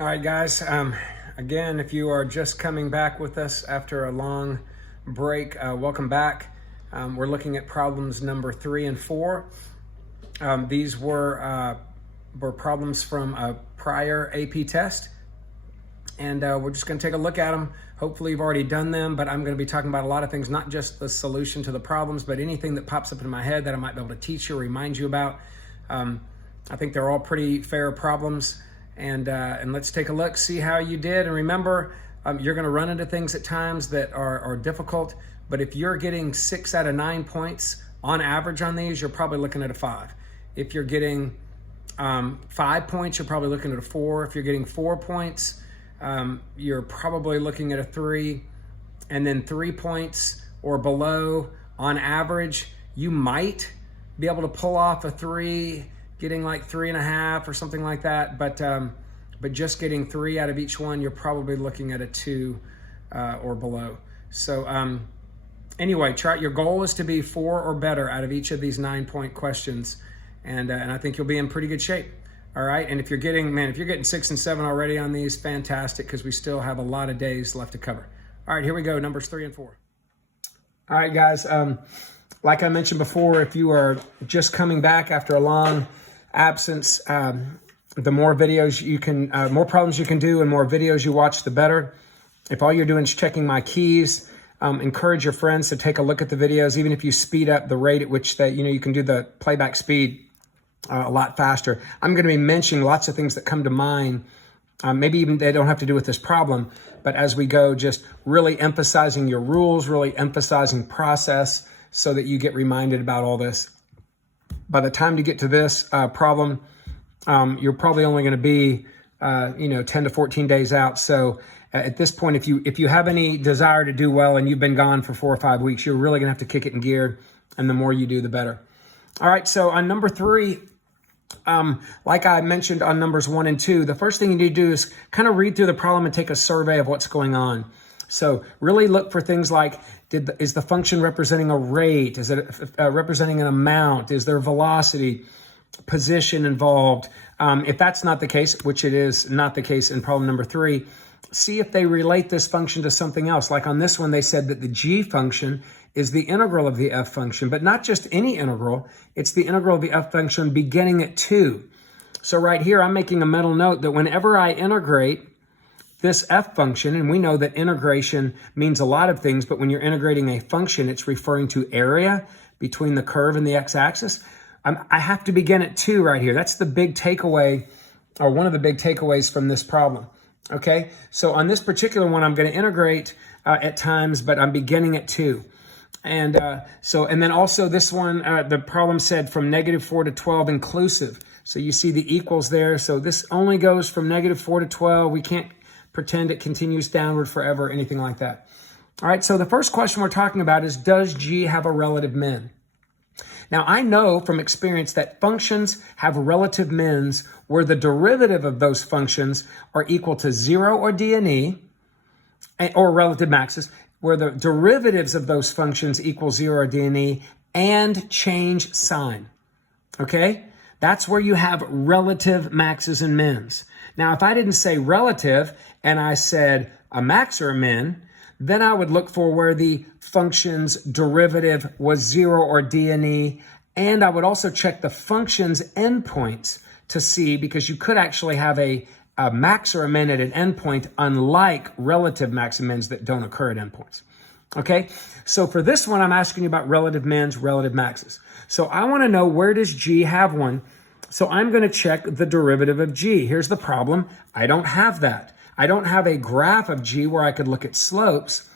All right, guys. Again, if you are just coming back with us after a long break, welcome back. We're looking at problems number 3 and 4. These were problems from a prior AP test, and we're just going to take a look at them. Hopefully you've already done them, but I'm going to be talking about a lot of things, not just the solution to the problems, but anything that pops up in my head that I might be able to teach you or remind you about. I think they're all pretty fair problems. And let's take a look, see how you did. And remember, you're going to run into things at times that are difficult. But if you're getting 6 out of 9 points on average on these, you're probably looking at a 5. If you're getting 5 points, you're probably looking at a 4. If you're getting 4 points, you're probably looking at a 3. And then 3 points or below on average, you might be able to pull off a 3, getting like 3.5 or something like that, but just getting 3 out of each one, you're probably looking at a 2 or below. So anyway, your goal is to be 4 or better out of each of these 9-point questions, and I think you'll be in pretty good shape. All right, and if you're getting 6 and 7 already on these, fantastic, because we still have a lot of days left to cover. All right, here we go, numbers 3 and 4. All right, guys, like I mentioned before, if you are just coming back after a long absence, the more videos you can, more problems you can do and more videos you watch, the better. If all you're doing is checking my keys, encourage your friends to take a look at the videos, even if you speed up the rate at which you can do the playback speed a lot faster. I'm going to be mentioning lots of things that come to mind. Maybe even they don't have to do with this problem, but as we go, just really emphasizing your rules, really emphasizing process so that you get reminded about all this. By the time you get to this problem, you're probably only going to be, 10 to 14 days out. So at this point, if you have any desire to do well and you've been gone for 4 or 5 weeks, you're really going to have to kick it in gear. And the more you do, the better. All right. So on number 3, like I mentioned on numbers 1 and 2, the first thing you need to do is kind of read through the problem and take a survey of what's going on. So really look for things like, is the function representing a rate? Is it representing an amount? Is there velocity, position involved? If that's not the case, which it is not the case in problem number 3, see if they relate this function to something else. Like on this one, they said that the g function is the integral of the f function, but not just any integral. It's the integral of the f function beginning at 2. So right here, I'm making a mental note that whenever I integrate this f function, and we know that integration means a lot of things, but when you're integrating a function, it's referring to area between the curve and the x-axis. I have to begin at 2 right here. That's the big takeaway, or one of the big takeaways from this problem. Okay, so on this particular one, I'm going to integrate at times, but I'm beginning at 2. And then also this one, the problem said from -4 to 12 inclusive. So you see the equals there. So this only goes from -4 to 12. We can't pretend it continues downward forever, anything like that. All right, so the first question we're talking about is, does G have a relative min? Now, I know from experience that functions have relative mins where the derivative of those functions are equal to 0 or D and E, or relative maxes, where the derivatives of those functions equal 0 or D and E, and change sign, okay? That's where you have relative maxes and mins. Now, if I didn't say relative and I said a max or a min, then I would look for where the function's derivative was 0 or D and E, and I would also check the function's endpoints to see, because you could actually have a max or a min at an endpoint, unlike relative max and mins that don't occur at endpoints. Okay, so for this one, I'm asking you about relative mins, relative maxes. So I want to know, where does G have one? So I'm going to check the derivative of G. Here's the problem. I don't have that. I don't have a graph of G where I could look at slopes.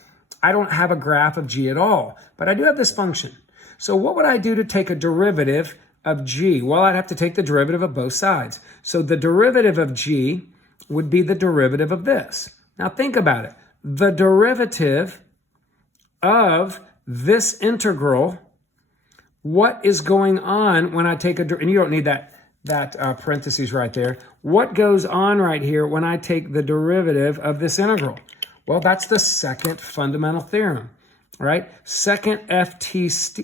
I don't have a graph of G at all, but I do have this function. So what would I do to take a derivative of G? Well, I'd have to take the derivative of both sides. So the derivative of G would be the derivative of this. Now think about it. The derivative of this integral, what is going on when I take and you don't need that parentheses right there. What goes on right here when I take the derivative of this integral? Well, that's the second fundamental theorem, right? Second FTC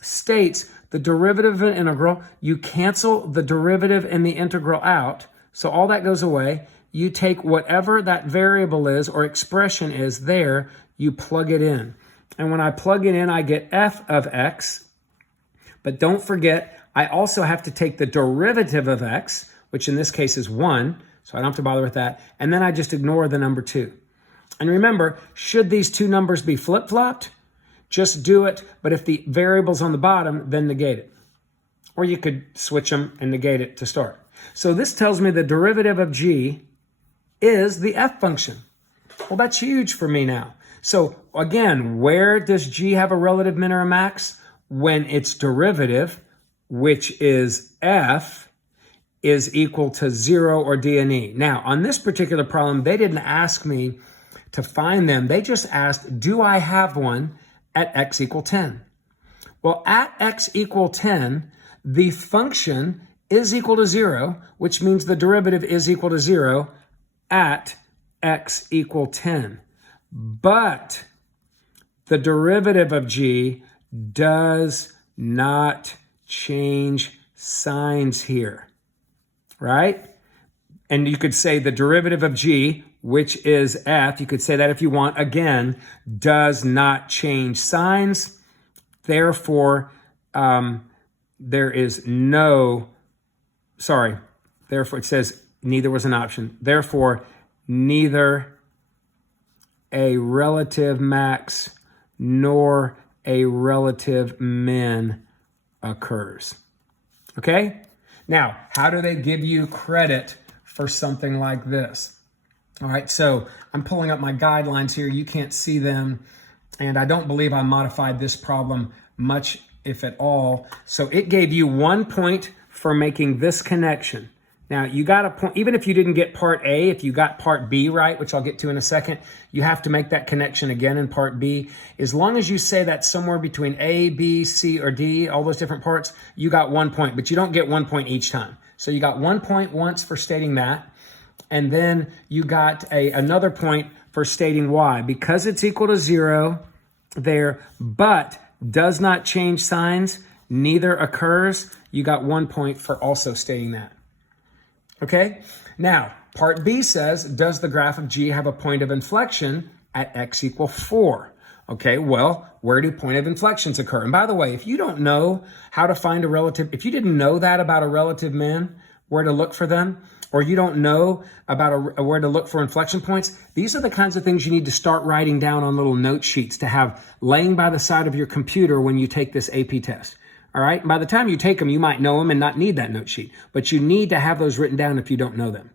states the derivative of an integral, you cancel the derivative and the integral out. So all that goes away. You take whatever that variable is or expression is there, you plug it in. And when I plug it in, I get f of x. But don't forget, I also have to take the derivative of x, which in this case is 1, so I don't have to bother with that. And then I just ignore the number 2. And remember, should these two numbers be flip-flopped, just do it. But if the variable's on the bottom, then negate it. Or you could switch them and negate it to start. So this tells me the derivative of g is the f function. Well, that's huge for me now. So again, where does g have a relative min or a max? When its derivative, which is f, is equal to 0 or d and e. Now, on this particular problem, they didn't ask me to find them. They just asked, do I have one at x equal 10? Well, at x equal 10, the function is equal to 0, which means the derivative is equal to 0 at x equal 10. But the derivative of g does not change signs here, right? And you could say the derivative of g, which is f, you could say that if you want, again, does not change signs. Therefore, there is no, therefore it says neither was an option. Therefore, neither a relative max nor a relative min occurs. Okay? Now, how do they give you credit for something like this? All right, so I'm pulling up my guidelines here. You can't see them, and I don't believe I modified this problem much, if at all. So it gave you 1 point for making this connection. Now, you got a point, even if you didn't get part A, if you got part B right, which I'll get to in a second, you have to make that connection again in part B. As long as you say that's somewhere between A, B, C, or D, all those different parts, you got 1 point, but you don't get 1 point each time. So you got 1 point once for stating that, and then you got another point for stating why. Because it's equal to 0 there, but does not change signs, neither occurs, you got 1 point for also stating that. Okay, now part B says, does the graph of g have a point of inflection at x equal 4? Okay, well, where do point of inflections occur? And by the way, if you don't know how to find a relative, if you didn't know that about a relative min, where to look for them, or you don't know about where to look for inflection points, these are the kinds of things you need to start writing down on little note sheets to have laying by the side of your computer when you take this AP test. All right. By the time you take them, you might know them and not need that note sheet, but you need to have those written down if you don't know them.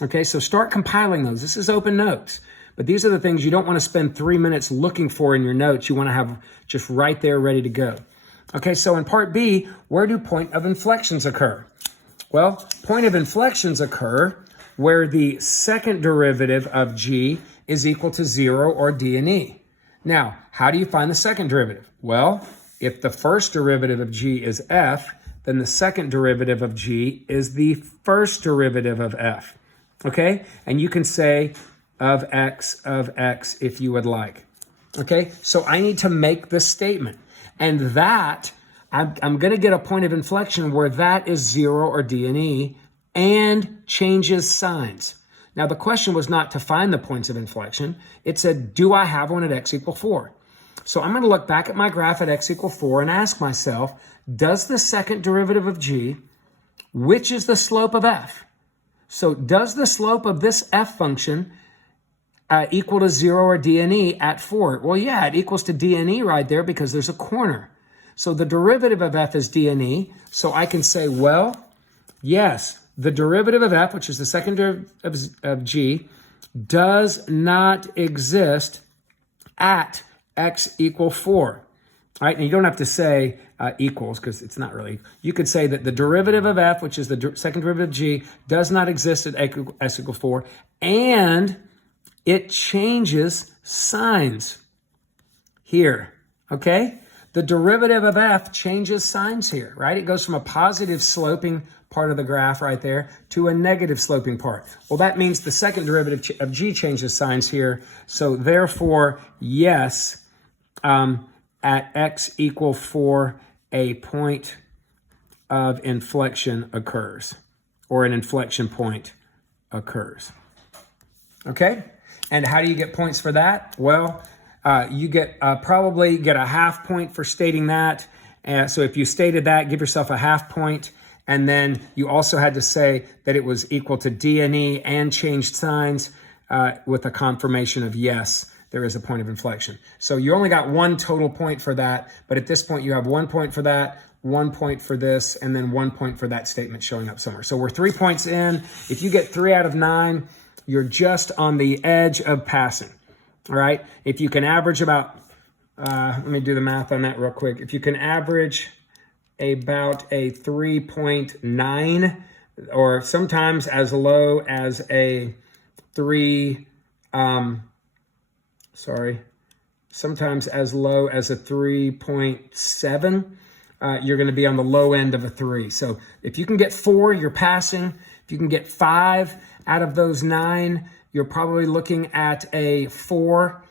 Okay. So start compiling those. This is open notes, but these are the things you don't want to spend 3 minutes looking for in your notes. You want to have just right there ready to go. Okay. So in part B, where do point of inflections occur? Well, point of inflections occur where the second derivative of g is equal to 0 or d and e. Now, how do you find the second derivative? Well, if the first derivative of g is f, then the second derivative of g is the first derivative of f, okay? And you can say of x if you would like, okay? So I need to make this statement, and that, I'm going to get a point of inflection where that is 0 or d and e and changes signs. Now, the question was not to find the points of inflection. It said, do I have one at x equal 4? So I'm going to look back at my graph at x equal 4 and ask myself, does the second derivative of g, which is the slope of f? So does the slope of this f function equal to 0 or d and e at 4? Well, yeah, it equals to d and e right there because there's a corner. So the derivative of f is d and e. So I can say, well, yes, the derivative of f, which is the second derivative of g, does not exist at x equal 4. All right, and you don't have to say equals because it's not really. You could say that the derivative of f, which is the second derivative of g, does not exist at x equal 4, and it changes signs here, okay? The derivative of f changes signs here, right? It goes from a positive sloping part of the graph right there to a negative sloping part. Well, that means the second derivative of g changes signs here. So therefore, yes, at x equal 4, a point of inflection occurs. or an inflection point occurs. Okay? And how do you get points for that? Well, you get probably get a half point for stating that. So if you stated that, give yourself a half point. And then you also had to say that it was equal to D and E and changed signs with a confirmation of yes, there is a point of inflection. So you only got one total point for that. But at this point, you have 1 point for that, 1 point for this, and then 1 point for that statement showing up somewhere. So we're 3 points in. If you get 3 out of 9, you're just on the edge of passing. All right. If you can average about, let me do the math on that real quick. If you can average about a 3.9 or sometimes as low as a sometimes as low as a 3.7, you're going to be on the low end of a 3. So if you can get 4, you're passing. If you can get 5 out of those 9, you're probably looking at a 4.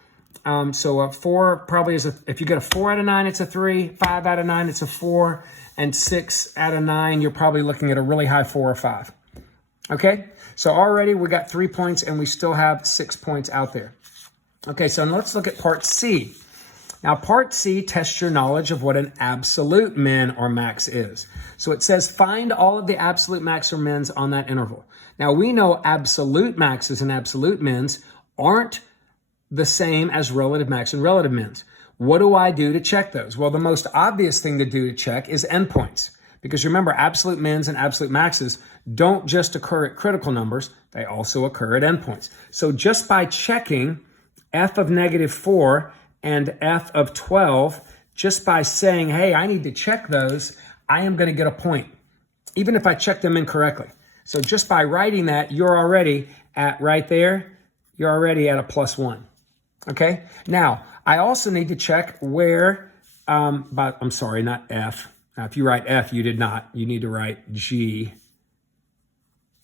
So a 4 probably is if you get a 4 out of 9, it's a 3. 5 out of 9, it's a 4. And 6 out of 9, you're probably looking at a really high 4 or 5. Okay? So already we got 3 points and we still have 6 points out there. Okay, so let's look at part C. Now, part C tests your knowledge of what an absolute min or max is. So it says find all of the absolute max or mins on that interval. Now, we know absolute maxes and absolute mins aren't the same as relative max and relative mins. What do I do to check those? Well, the most obvious thing to do to check is endpoints. Because remember, absolute mins and absolute maxes don't just occur at critical numbers, they also occur at endpoints. So just by checking f of -4 and f of 12, just by saying, hey, I need to check those, I am going to get a point, even if I check them incorrectly. So just by writing that, you're already at right there, you're already at a +1. Okay? Now, I also need to check where, but I'm sorry, not f. Now, if you write f, you did not. You need to write g.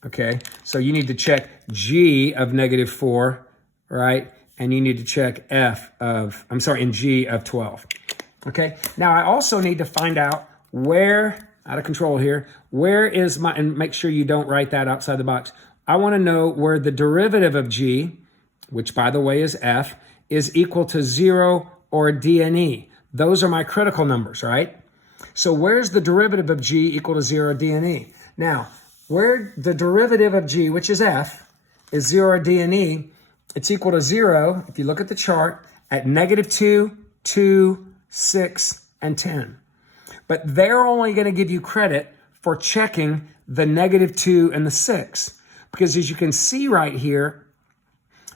Okay? So you need to check g of -4, right? And you need to check and g of 12. Okay? Now, I also need to find out where, out of control here, where is my, and make sure you don't write that outside the box. I want to know where the derivative of g, which by the way is f, is equal to 0 or d and e. Those are my critical numbers, right? So where's the derivative of g equal to 0, d and e? Now, where the derivative of g, which is f, is 0, d and e, it's equal to 0, if you look at the chart, at -2, 2, 6, and 10. But they're only going to give you credit for checking the -2 and the 6. Because as you can see right here,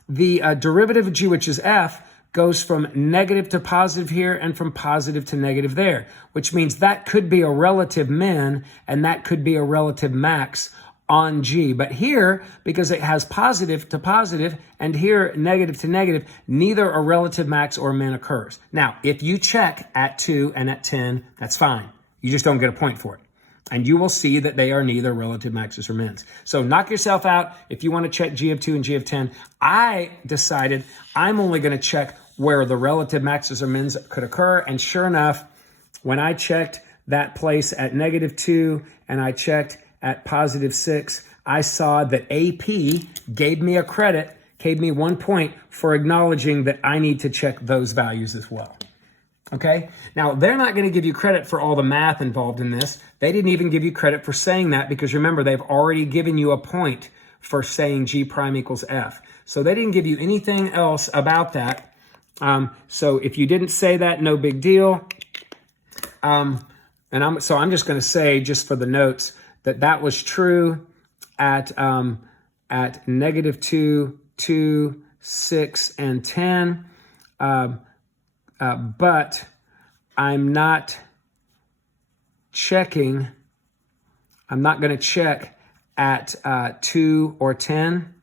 the derivative of g, which is f, goes from negative to positive here and from positive to negative there, which means that could be a relative min and that could be a relative max on g. But here, because it has positive to positive and here negative to negative, neither a relative max or min occurs. Now, if you check at 2 and at 10, that's fine. You just don't get a point for it. And you will see that they are neither relative maxes or mins. So knock yourself out if you want to check g of 2 and g of 10. I decided I'm only going to check where the relative maxes or mins could occur. And sure enough, when I checked that place at -2 and I checked at +6, I saw that AP gave me a credit, gave me 1 point for acknowledging that I need to check those values as well. Okay? Now, they're not going to give you credit for all the math involved in this. They didn't even give you credit for saying that because remember, they've already given you a point for saying G prime equals F. So they didn't give you anything else about that. So if you didn't say that, no big deal. I'm just going to say, just for the notes, that was true at -2, 2, 6, and 10. But I'm not checking, I'm not going to check at 2 or 10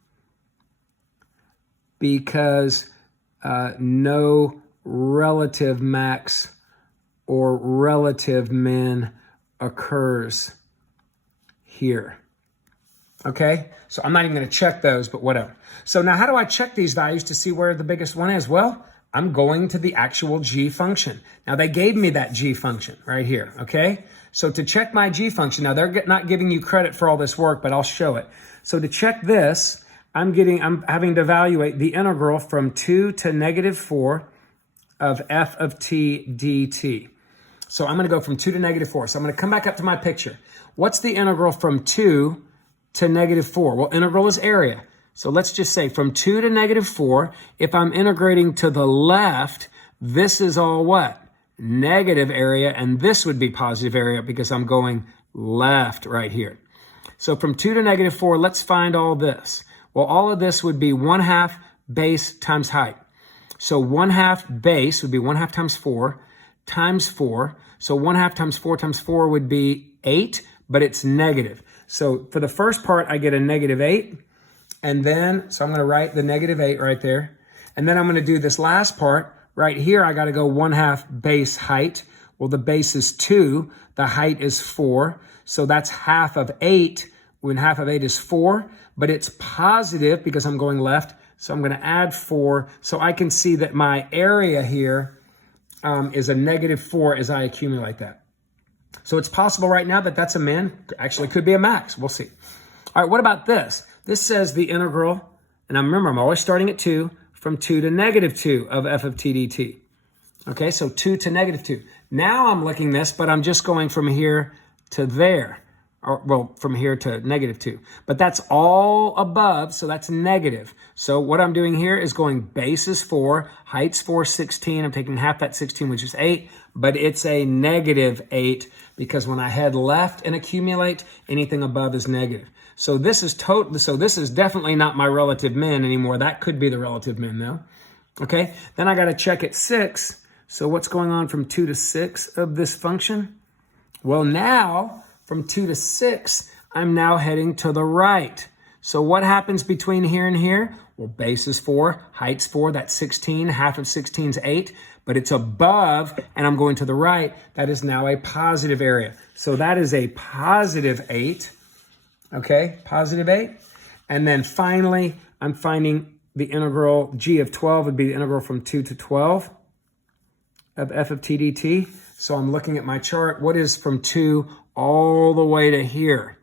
because no relative max or relative min occurs here. Okay, so I'm not even going to check those, but whatever. So now how do I check these values to see where the biggest one is? Well, I'm going to the actual g function. Now they gave me that g function right here, okay? So to check my G function, now they're not giving you credit for all this work, but I'll show it. So to check this, I'm having to evaluate the integral from 2 to -4 of f of t dt. So I'm going to go from 2 to -4. So I'm going to come back up to my picture. What's the integral from 2 to -4? Well, integral is area. So let's just say from 2 to -4, if I'm integrating to the left, this is all what? Negative area, and this would be positive area because I'm going left right here. So from 2 to -4, let's find all this. Well, all of this would be 1/2 base times height. So 1/2 base would be 1/2 times 4 times 4. So 1/2 times 4 times 4 would be 8, but it's negative. So for the first part, I get a -8. And then, so I'm going to write the -8 right there. And then I'm going to do this last part. Right here, I got to go 1/2 base height. Well, the base is 2. The height is 4. So that's half of 8. When half of 8 is 4. But it's positive because I'm going left. So I'm going to add 4. So I can see that my area here is a -4 as I accumulate that. So it's possible right now that that's a min. Actually, could be a max. We'll see. All right, what about this? This says the integral, and I remember I'm always starting at 2, from 2 to -2 of f of t dt. Okay, so 2 to -2. Now I'm looking this, but I'm just going from here to there. Or, well, from here to -2. But that's all above, so that's negative. So what I'm doing here is going base is 4, height's 4, 16. I'm taking half that 16, which is 8. But it's a -8 because when I head left and accumulate, anything above is negative. So this is definitely not my relative min anymore. That could be the relative min though. Okay, then I got to check at 6. So what's going on from 2 to 6 of this function? Well, now from 2 to 6, I'm now heading to the right. So what happens between here and here? Well, base is 4, height's 4, that's 16, half of 16 is 8, but it's above, and I'm going to the right. That is now a positive area. So that is a positive 8. Okay, positive 8. And then finally, I'm finding the integral, g of 12 would be the integral from 2 to 12 of f of t dt. So I'm looking at my chart. What is from 2 all the way to here?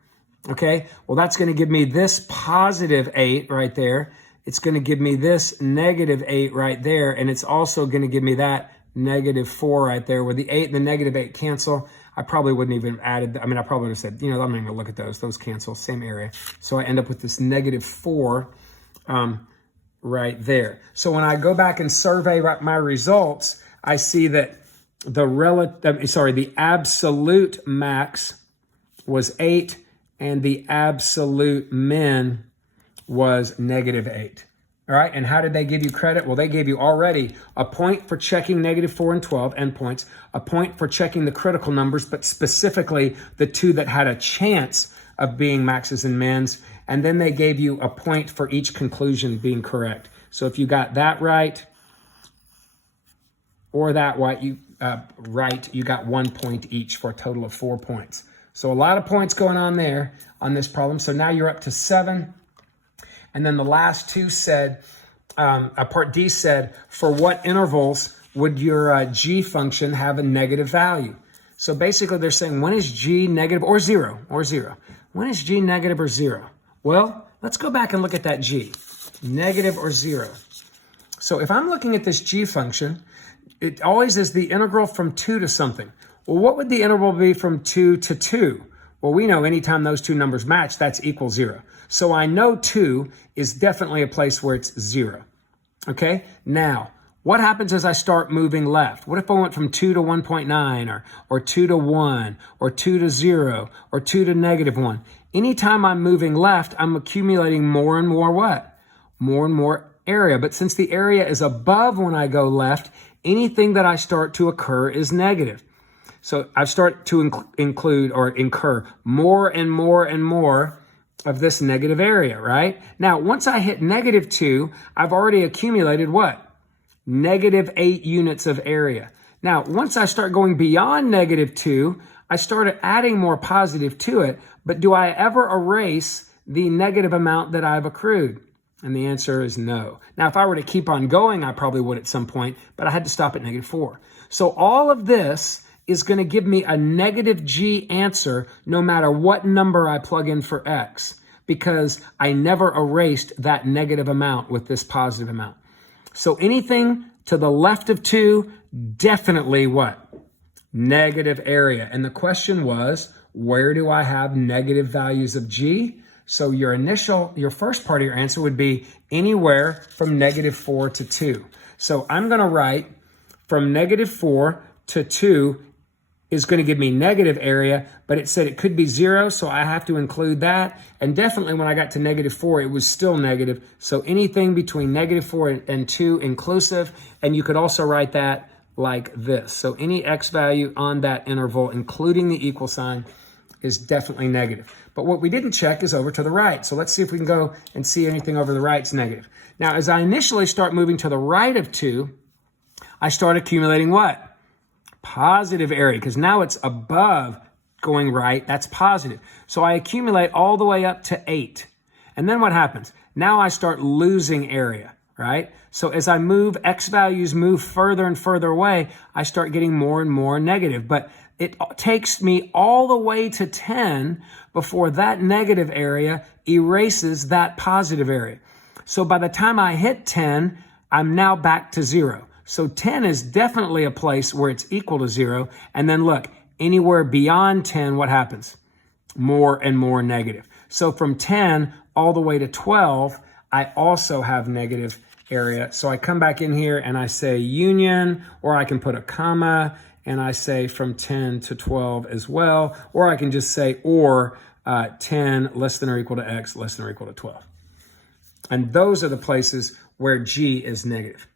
Okay, well, that's going to give me this positive 8 right there. It's going to give me this -8 right there. And it's also going to give me that -4 right there, where the 8 and the -8 cancel. I probably wouldn't even have added, I mean, I probably would have said, I'm not even going to look at those. Those cancel, same area. So I end up with this -4 right there. So when I go back and survey my results, I see that the absolute max was 8 and the absolute min was -8. All right, and how did they give you credit? Well, they gave you already a point for checking -4 and 12 endpoints, a point for checking the critical numbers, but specifically the 2 that had a chance of being maxes and mins, and then they gave you a point for each conclusion being correct. So if you got that right or that right, you got 1 point each for a total of 4 points. So a lot of points going on there on this problem. So now you're up to 7. And then the last 2 said, part D said, for what intervals would your G function have a negative value? So basically they're saying, when is G negative or 0? When is G negative or 0? Well, let's go back and look at that G, negative or 0. So if I'm looking at this G function, it always is the integral from 2 to something. Well, what would the interval be from 2 to 2? Well, we know anytime those 2 numbers match, that's equal 0. So I know 2 is definitely a place where it's 0. Okay? Now, what happens as I start moving left? What if I went from 2 to 1.9 or 2 to 1 or 2 to 0 or 2 to -1? Anytime I'm moving left, I'm accumulating more and more what? More and more area. But since the area is above when I go left, anything that I start to occur is negative. So I start to include or incur more and more and more of this negative area, right? Now, once I hit -2, I've already accumulated what? -8 units of area. Now, once I start going beyond -2, I started adding more positive to it, but do I ever erase the negative amount that I've accrued? And the answer is no. Now, if I were to keep on going, I probably would at some point, but I had to stop at -4. So all of this is going to give me a negative g answer no matter what number I plug in for x, because I never erased that negative amount with this positive amount. So anything to the left of 2, definitely what? Negative area. And the question was, where do I have negative values of g? So your first part of your answer would be anywhere from -4 to 2. So I'm going to write from -4 to 2 is going to give me negative area, but it said it could be 0, so I have to include that. And definitely when I got to -4, it was still negative. So anything between -4 and 2 inclusive, and you could also write that like this. So any x value on that interval, including the equal sign, is definitely negative. But what we didn't check is over to the right. So let's see if we can go and see anything over the right's negative. Now, as I initially start moving to the right of 2, I start accumulating what? Positive area, because now it's above going right. That's positive. So I accumulate all the way up to 8. And then what happens? Now I start losing area, right? So as I move, x values move further and further away, I start getting more and more negative. But it takes me all the way to 10 before that negative area erases that positive area. So by the time I hit 10, I'm now back to 0. So 10 is definitely a place where it's equal to 0. And then look, anywhere beyond 10, what happens? More and more negative. So from 10 all the way to 12, I also have negative area. So I come back in here and I say union, or I can put a comma and I say from 10 to 12 as well. Or I can just say, or 10 less than or equal to x less than or equal to 12. And those are the places where g is negative.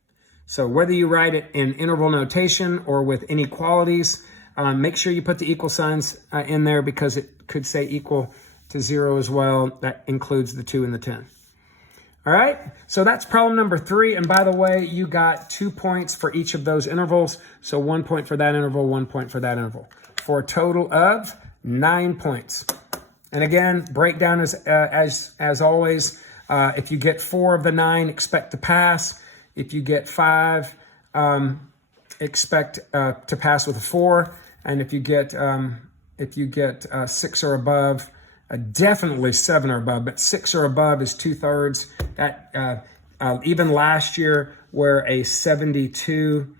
So whether you write it in interval notation or with inequalities, make sure you put the equal signs in there, because it could say equal to 0 as well. That includes the 2 and the 10. All right, so that's problem number 3. And by the way, you got 2 points for each of those intervals. So 1 point for that interval, 1 point for that interval, for a total of 9 points. And again, breakdown is as always. If you get 4 of the 9, expect to pass. If you get 5, expect to pass with a 4. And if you get 6 or above, definitely 7 or above, but 6 or above is 2/3. That even last year, where a 72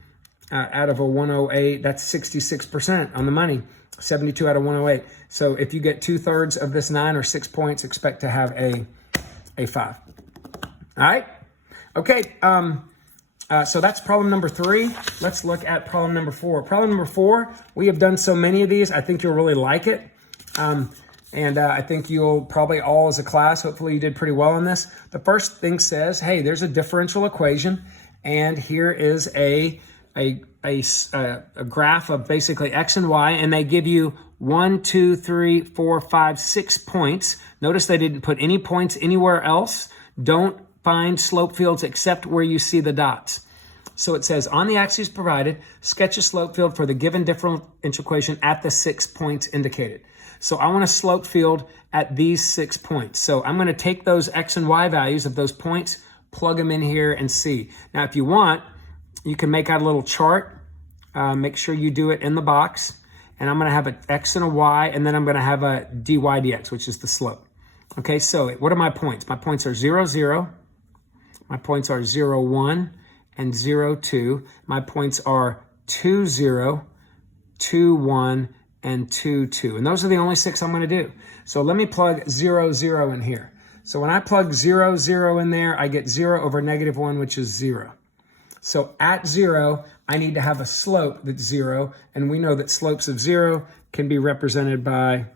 out of a 108, that's 66% on the money. 72 out of 108. So if you get 2/3 of this 9 or 6 points, expect to have a 5. All right. Okay. So that's problem number 3. Let's look at problem number 4. Problem number 4, we have done so many of these. I think you'll really like it. And I think you'll probably all as a class, hopefully you did pretty well on this. The first thing says, hey, there's a differential equation. And here is a graph of basically x and y. And they give you 1, 2, 3, 4, 5, 6 points. Notice they didn't put any points anywhere else. Don't find slope fields except where you see the dots. So it says, on the axes provided, sketch a slope field for the given differential equation at the 6 points indicated. So I want a slope field at these 6 points. So I'm going to take those x and y values of those points, plug them in here and see. Now, if you want, you can make out a little chart. Make sure you do it in the box. And I'm going to have an x and a y, and then I'm going to have a dy dx, which is the slope. Okay, so what are my points? My points are 0, 0. My points are 0, 1, and 0, 2. My points are 2, 0, 2, 1, and 2, 2. And those are the only 6 I'm going to do. So let me plug 0, 0 in here. So when I plug 0, 0 in there, I get 0 over -1, which is 0. So at 0, I need to have a slope that's 0. And we know that slopes of 0 can be represented by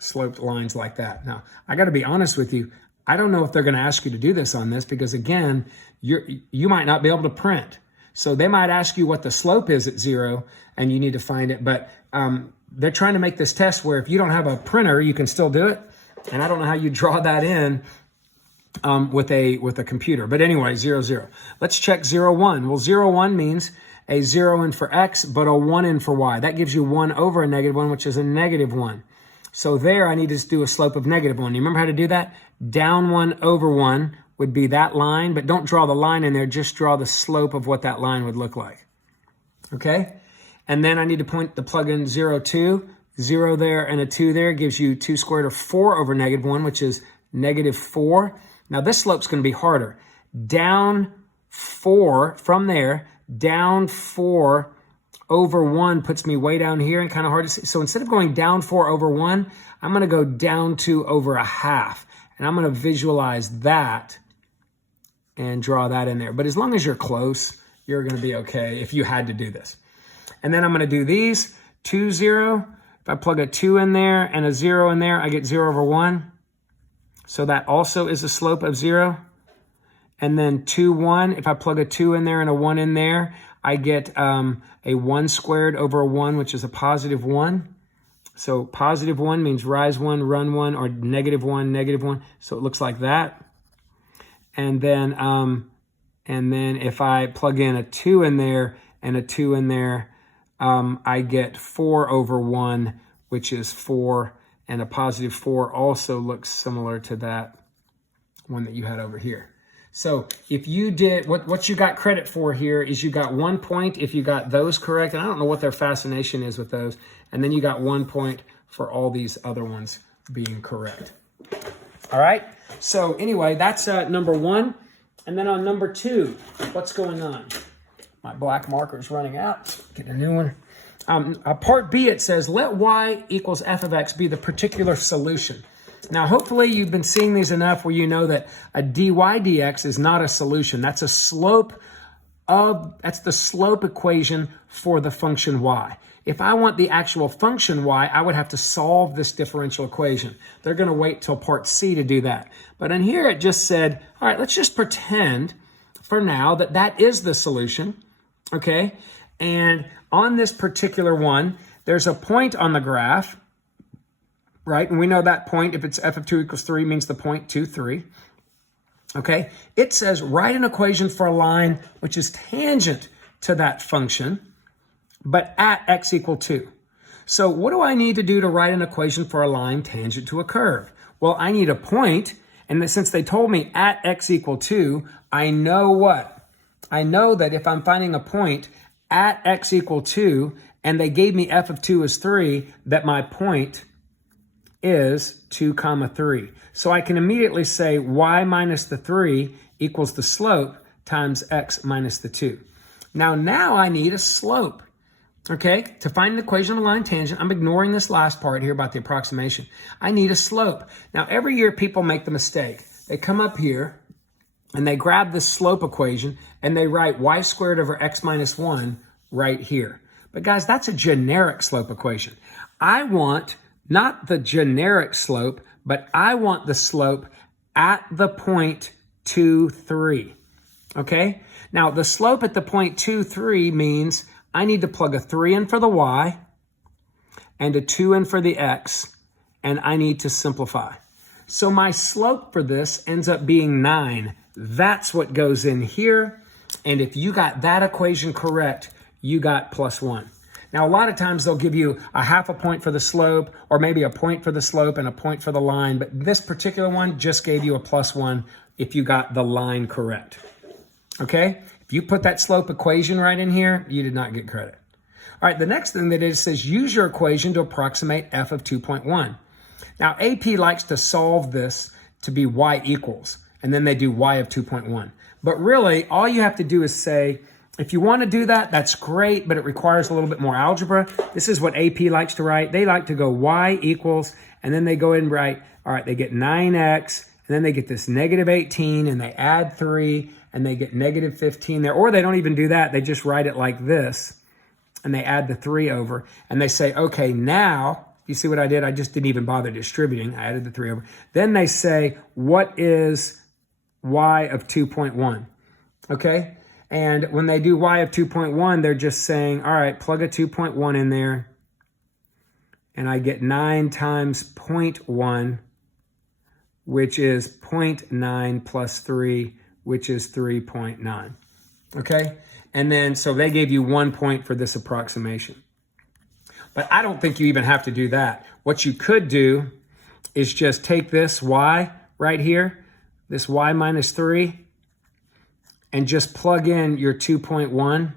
sloped lines like that. Now, I got to be honest with you. I don't know if they're going to ask you to do this on this, because again, you might not be able to print. So they might ask you what the slope is at 0, and you need to find it. But they're trying to make this test where if you don't have a printer, you can still do it. And I don't know how you draw that in with a computer. But anyway, 0, 0. Let's check 0, 1. Well, 0, 1 means a 0 in for x, but a 1 in for y. That gives you 1 over a -1, which is a -1. So there I need to do a slope of -1. You remember how to do that? Down 1 over 1 would be that line, but don't draw the line in there. Just draw the slope of what that line would look like. Okay? And then I need to plug in 0, 2. 0 there and a 2 there gives you 2 squared root of 4 over negative 1, which is negative 4. Now this slope's going to be harder. Down 4 from there, down 4 over 1 puts me way down here and kind of hard to see. So instead of going down 4 over 1, I'm going to go down 2 over a half. And I'm going to visualize that and draw that in there. But as long as you're close, you're going to be okay if you had to do this. And then I'm going to do these, 2, 0. If I plug a 2 in there and a 0 in there, I get 0 over 1. So that also is a slope of 0. And then 2, 1. If I plug a 2 in there and a 1 in there, I get a 1 squared over a 1, which is a positive 1. So positive 1 means rise 1, run 1, or negative 1, negative 1. So it looks like that. And then if I plug in a 2 in there and a 2 in there, I get 4 over 1, which is 4, and a positive 4 also looks similar to that one that you had over here. So if you did, what you got credit for here is you got 1 point if you got those correct, and I don't know what their fascination is with those, and then you got 1 point for all these other ones being correct. All right, so anyway, that's number 1. And then on number 2, what's going on? My black marker's running out. Get a new one. Part B, it says, let y equals f of x be the particular solution. Now, hopefully you've been seeing these enough where you know that a dy dx is not a solution. That's a slope that's the slope equation for the function y. If I want the actual function y, I would have to solve this differential equation. They're going to wait till part C to do that. But in here, it just said, all right, let's just pretend for now that that is the solution. Okay, and on this particular one, there's a point on the graph, right? And we know that point, if it's f of 2 equals 3, means the point 2, 3. Okay, it says write an equation for a line which is tangent to that function, but at x equal 2. So what do I need to do to write an equation for a line tangent to a curve? Well, I need a point, and since they told me at x equal 2, I know what? I know that if I'm finding a point at x equal 2, and they gave me f of 2 as 3, that my point is 2, 3. So I can immediately say y minus the 3 equals the slope times x minus the 2. Now I need a slope. Okay, to find an equation of a line tangent, I'm ignoring this last part here about the approximation. I need a slope. Now, every year people make the mistake. They come up here and they grab this slope equation and they write y squared over x minus 1 right here. But guys, that's a generic slope equation. I want not the generic slope, but I want the slope at the point 2, 3. Okay, now the slope at the point 2, 3 means I need to plug a 3 in for the y and a 2 in for the x, and I need to simplify. So my slope for this ends up being 9. That's what goes in here. And if you got that equation correct, you got +1. Now, a lot of times they'll give you a half a point for the slope, or maybe a point for the slope and a point for the line. But this particular one just gave you a +1 if you got the line correct. Okay? If you put that slope equation right in here, you did not get credit. All right, the next thing that it says, use your equation to approximate f of 2.1. Now, AP likes to solve this to be y equals, and then they do y of 2.1. But really, all you have to do is say, if you want to do that, that's great, but it requires a little bit more algebra. This is what AP likes to write. They like to go y equals, and then they go in and write, all right, they get 9x, and then they get this -18, and they add 3, and they get -15 there. Or they don't even do that. They just write it like this, and they add the 3 over, and they say, okay, now, you see what I did? I just didn't even bother distributing. I added the 3 over. Then they say, what is y of 2.1? Okay? And when they do y of 2.1, they're just saying, all right, plug a 2.1 in there, and I get 9 times 0.1, which is 0.9 plus 3, which is 3.9. Okay? And then, so they gave you 1 point for this approximation. But I don't think you even have to do that. What you could do is just take this y right here, this y minus 3, and just plug in your 2.1,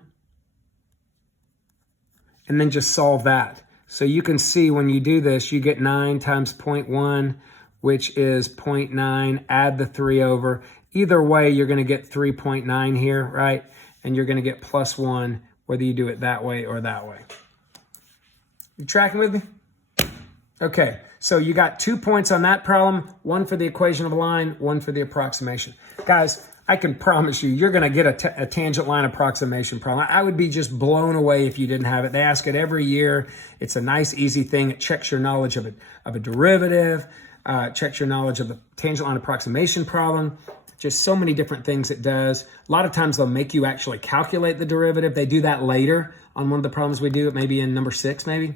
and then just solve that. So you can see when you do this, you get 9 times 0.1, which is 0.9, add the 3 over. Either way, you're going to get 3.9 here, right? And you're going to get plus 1, whether you do it that way or that way. You tracking with me? Okay, so you got 2 points on that problem, 1 for the equation of a line, 1 for the approximation. Guys, I can promise you, you're going to get a tangent line approximation problem. I would be just blown away if you didn't have it. They ask it every year. It's a nice, easy thing. It checks your knowledge of a derivative, checks your knowledge of the tangent line approximation problem. Just so many different things it does. A lot of times they'll make you actually calculate the derivative. They do that later on one of the problems we do, maybe in number 6, maybe,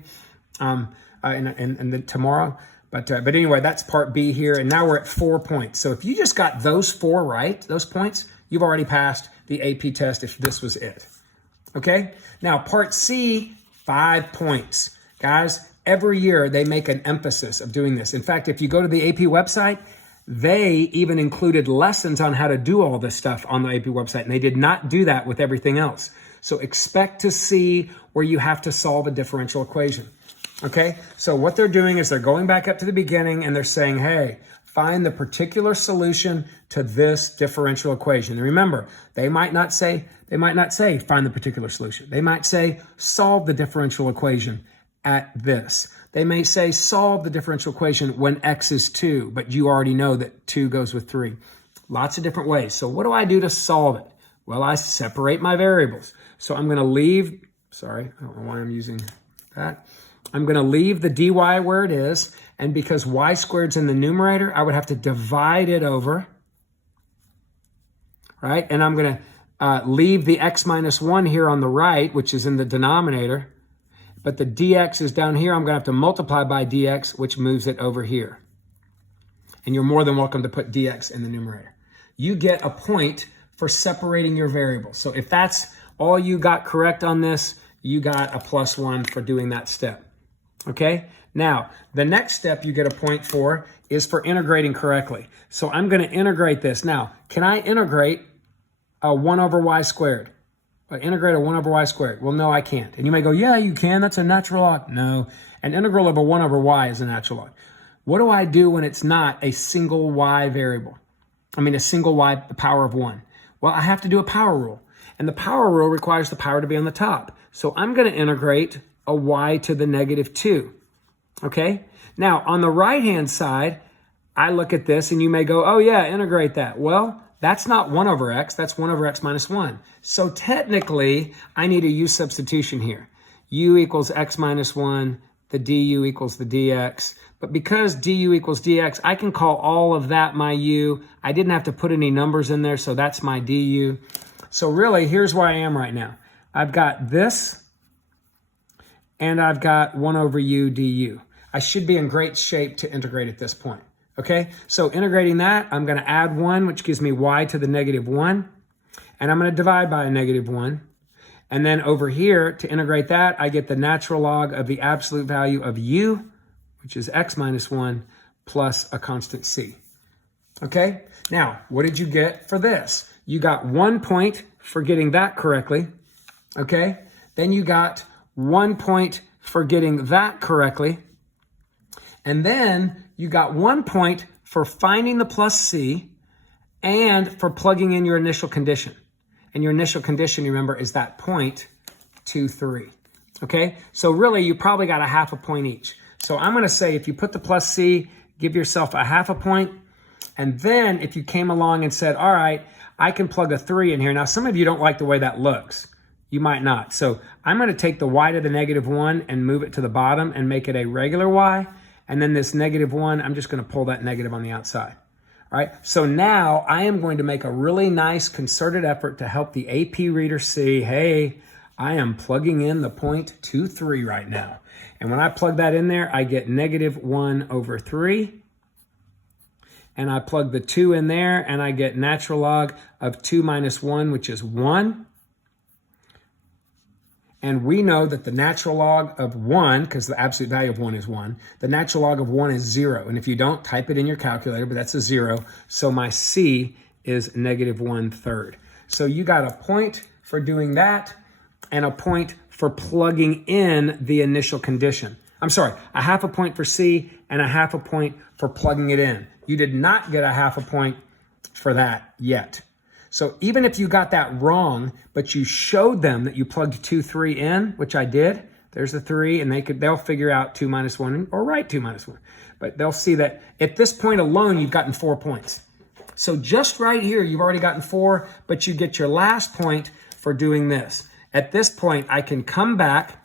and then tomorrow. But anyway, that's part B here, and now we're at 4 points. So if you just got those 4 right, those points, you've already passed the AP test if this was it. Okay? Now, part C, 5 points. Guys, every year they make an emphasis of doing this. In fact, if you go to the AP website, they even included lessons on how to do all this stuff on the AP website, and they did not do that with everything else. So expect to see where you have to solve a differential equation. Okay, so what they're doing is they're going back up to the beginning and they're saying, hey, find the particular solution to this differential equation. And remember, they might not say find the particular solution. They might say solve the differential equation at this. They may say solve the differential equation when x is 2, but you already know that 2 goes with 3. Lots of different ways. So what do I do to solve it? Well, I separate my variables. So I'm going to leave, sorry, I don't know why I'm using that. I'm going to leave the dy where it is, and because y squared's in the numerator, I would have to divide it over, right? And I'm going to leave the x minus 1 here on the right, which is in the denominator, but the dx is down here. I'm going to have to multiply by dx, which moves it over here. And you're more than welcome to put dx in the numerator. You get a point for separating your variables. So if that's all you got correct on this, you got a plus 1 for doing that step. Okay, now the next step you get a point for is for integrating correctly. So I'm going to integrate this. Now, can I integrate a 1 over y squared? Integrate a 1 over y squared? Well, no, I can't. And you may go, yeah, you can. That's a natural log. No, an integral of a 1 over y is a natural log. What do I do when it's not a single y variable? I mean, a single y, the power of 1. Well, I have to do a power rule. And the power rule requires the power to be on the top. So I'm going to integrate a y to the negative 2. Okay? Now, on the right-hand side, I look at this and you may go, oh yeah, integrate that. Well, that's not 1 over x, that's 1 over x minus 1. So technically, I need a u substitution here. U equals x minus 1, the du equals the dx. But because du equals dx, I can call all of that my u. I didn't have to put any numbers in there, so that's my du. So really, here's where I am right now. I've got this, and I've got 1 over u du. I should be in great shape to integrate at this point, okay? So integrating that, I'm going to add 1, which gives me y to the negative 1, and I'm going to divide by a negative 1. And then over here, to integrate that, I get the natural log of the absolute value of u, which is x minus 1, plus a constant c, okay? Now, what did you get for this? You got 1 point for getting that correctly, okay? Then you got 1 point for getting that correctly. And then you got 1 point for finding the plus C and for plugging in your initial condition. And your initial condition, remember, is that 0.23. Okay? So really, you probably got a half a point each. So I'm going to say if you put the plus C, give yourself a half a point. And then if you came along and said, all right, I can plug a 3 in here. Now, some of you don't like the way that looks. You might not. So I'm going to take the y to the negative 1 and move it to the bottom and make it a regular y. And then this negative 1, I'm just going to pull that negative on the outside. All right. So now I am going to make a really nice concerted effort to help the AP reader see, hey, I am plugging in the 0.23 right now. And when I plug that in there, I get negative 1 over 3. And I plug the 2 in there, and I get natural log of 2 minus 1, which is 1. And we know that the natural log of 1, because the absolute value of 1 is 1, the natural log of 1 is 0. And if you don't, type it in your calculator, but that's a 0. So my C is negative 1/3. So you got a point for doing that and a point for plugging in the initial condition. I'm sorry, a half a point for C and a half a point for plugging it in. You did not get a half a point for that yet. So even if you got that wrong, but you showed them that you plugged 2, 3 in, which I did, there's the 3, and they'll figure out 2 minus 1 or write 2 minus 1. But they'll see that at this point alone, you've gotten 4 points. So just right here, you've already gotten 4, but you get your last point for doing this. At this point, I can come back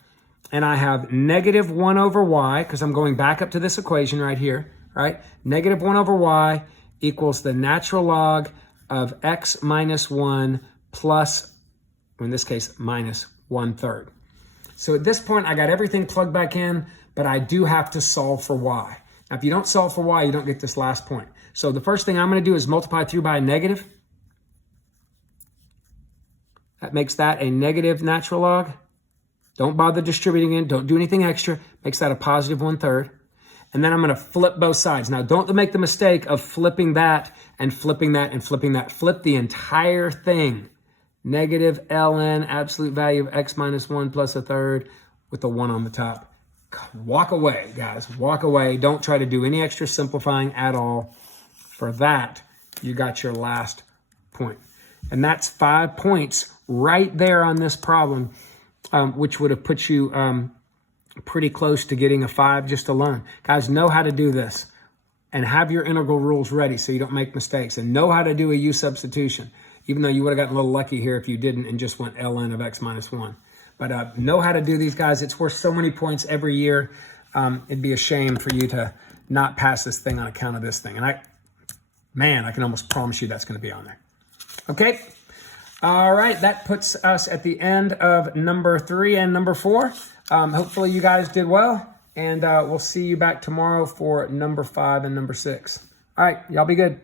and I have negative 1 over y, because I'm going back up to this equation right here, right? Negative 1 over y equals the natural log of x minus 1 plus, in this case, minus 1/3. So at this point, I got everything plugged back in, but I do have to solve for y. Now, if you don't solve for y, you don't get this last point. So the first thing I'm going to do is multiply through by a negative. That makes that a negative natural log. Don't bother distributing it. Don't do anything extra. Makes that a positive 1/3. And then I'm going to flip both sides. Now, don't make the mistake of flipping that and flipping that and flipping that. Flip the entire thing. Negative ln absolute value of x minus 1 plus 1/3 with a 1 on the top. Walk away, guys. Walk away. Don't try to do any extra simplifying at all. For that, you got your last point. And that's 5 points right there on this problem, which would have put you pretty close to getting a 5 just alone. Guys, know how to do this and have your integral rules ready so you don't make mistakes, and know how to do a U substitution, even though you would have gotten a little lucky here if you didn't and just went ln of x minus 1. But know how to do these, guys. It's worth so many points every year. It'd be a shame for you to not pass this thing on account of this thing. And I can almost promise you that's going to be on there. Okay. All right. That puts us at the end of number 3 and number 4. Hopefully you guys did well, and we'll see you back tomorrow for number 5 and number 6. All right. Y'all be good.